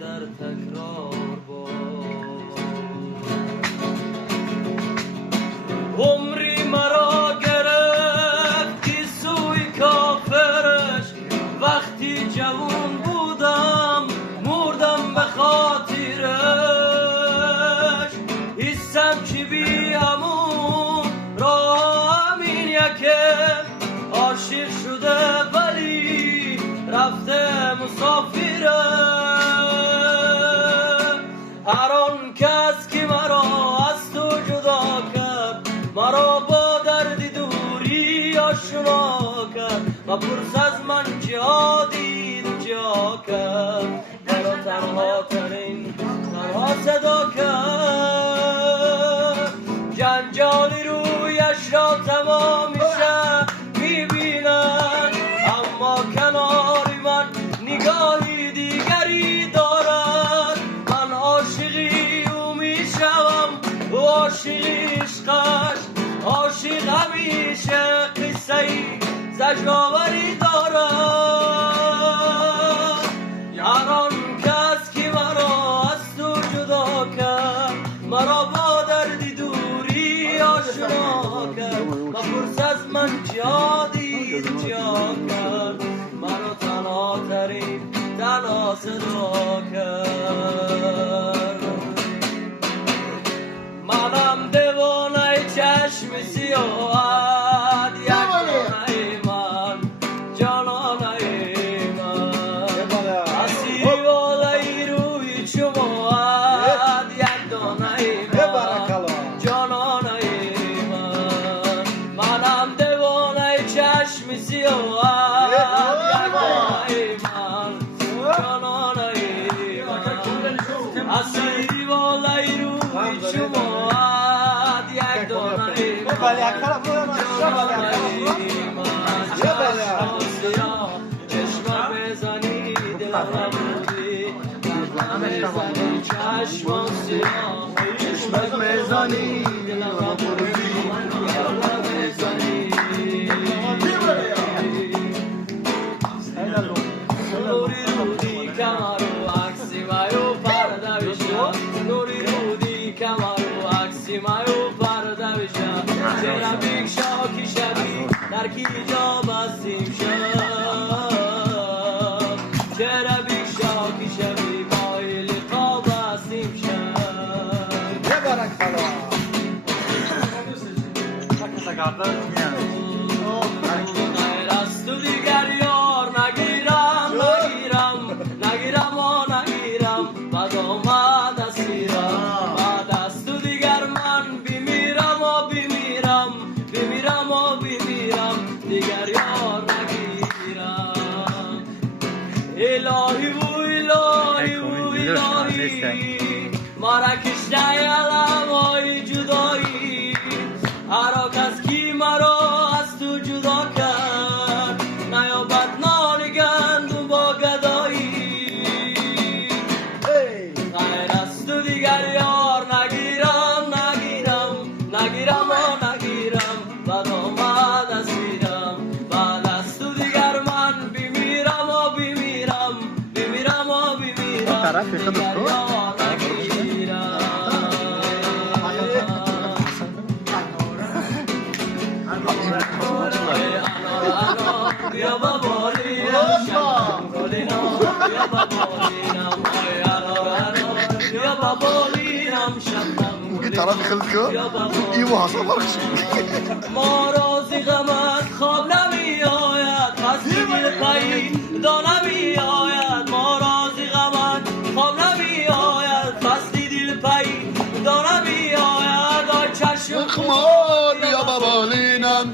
در تکرار باز. عمری مرا گرفتی سوی کافرش، وقتی جوان بودم مردم به خاطرش. حسم چی بی همون راه همین یکه، عاشق شده ولی رفته مسافره. هر آن کس که مرا از تو جدا کرد، مرا با درد دوری آشنا کرد. و پرس از من جا دید و جا کرد، مرا تنها ترین تنها صدا کرد. جنجالی رویش را تمام شب میبینن، اما کنار من نگاهی دیگری دارد. من عاشقی او میشوم، او عاشقی عشقش. عاشق همیشه قصه ای زجرآوری دارد. هر آن کس که مرا از تو جدا کرد، مرا با دردی دوری آشنا کرد. و پرس از من جا دید و جا کرد، مرا تنها ترین تنها صدا کرد. منم دیوانه چشم سیاهت، یک دانه من جانانه من. اسیری بالای روی شماهت، یک دانه من جانانه من. منم دیوانه چشم سیاهت، یک دانه من جانانه من. اسیری بالای روی شماهت، یک دانه چشمم بزنی دلم بودی، چشمم سیاه. چشمم بزنی دلم بودی، دلم بزنی. نوری رودی کمرو عکسی مایو پرده بشم، نوری رودی کمرو عکسی مایو پرده بشم. چرا بیک شاکی شبی در کی جا بستیم شب، چرا بیک شاکی شبی مایل خواب بستیم شب. ببارک خدا. غیر از تو دیگر یار نگیرم، نگیرم نگیرم و نگیرم. بعد آمد اسیرم، بعد از تو دیگر من بمیرم و بمیرم، بمیرم و بمیرم. دیگر یار نگیرم. الهی و الهی و الهی، مرا کشته علمای جدایی. هر کس کی مرا از تو جدا کرد، نیابد نان گندم با گدایی. غیر از تو دیگر یار نگیرم، نگیرم نگیرم و نگیرم. بعد آمد اسیرم، بعد از تو دیگر من بمیرم و بمیرم، بمیرم و بمیرم. دیگر یار نگیرم. بیا بابالینم شبنم گلینم، بیا بابالینم ای الو بیا بابالینم شبنم طرف خلقه ایوه حصل برخشی. ما رازی غمت خواب نمی آید، قصد دل پایی دا نمی آید. ما رازی غمت خواب نمی آید، قصد دل پایی دا نمی آید. آی چشم خمار بیا بابالینم،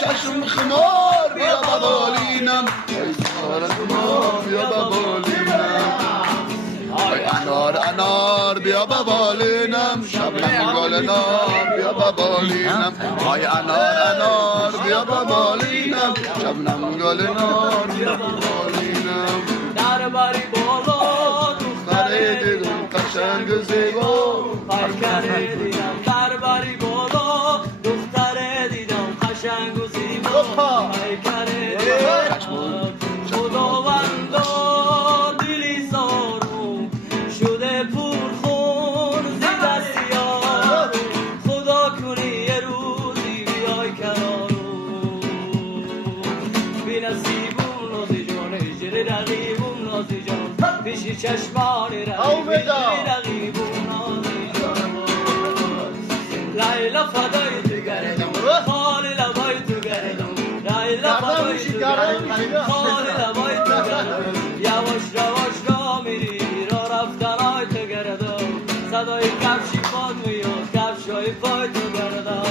چشم خمار بیا بابالینم، بیا بابالینم. آی انار انار بیا بابالینم، شبنم گل نار بیا بابالینم. آی انار انار بیا بابالینم، شبنم گل نار بیا بابالینم. در بری بالا دختر دیدم قشنگ و زیبا، پیکر دیدم. در بری بالا دختر دیدم قشنگ و زیبا، پیکر دیدم. خداوند رقیبون نازی جان اجری رقیبون نازی جان پیشی چشمان آومدا. رقیبون نازی جان لیلا فدای تو گردم خالی لبای تو گردم لیلا فدای تو گردم خالی لبای تو گردم یواش یواش را میری را رفتنای تو گردم صدای کفشی پاد میاد کفشای پای تو گردم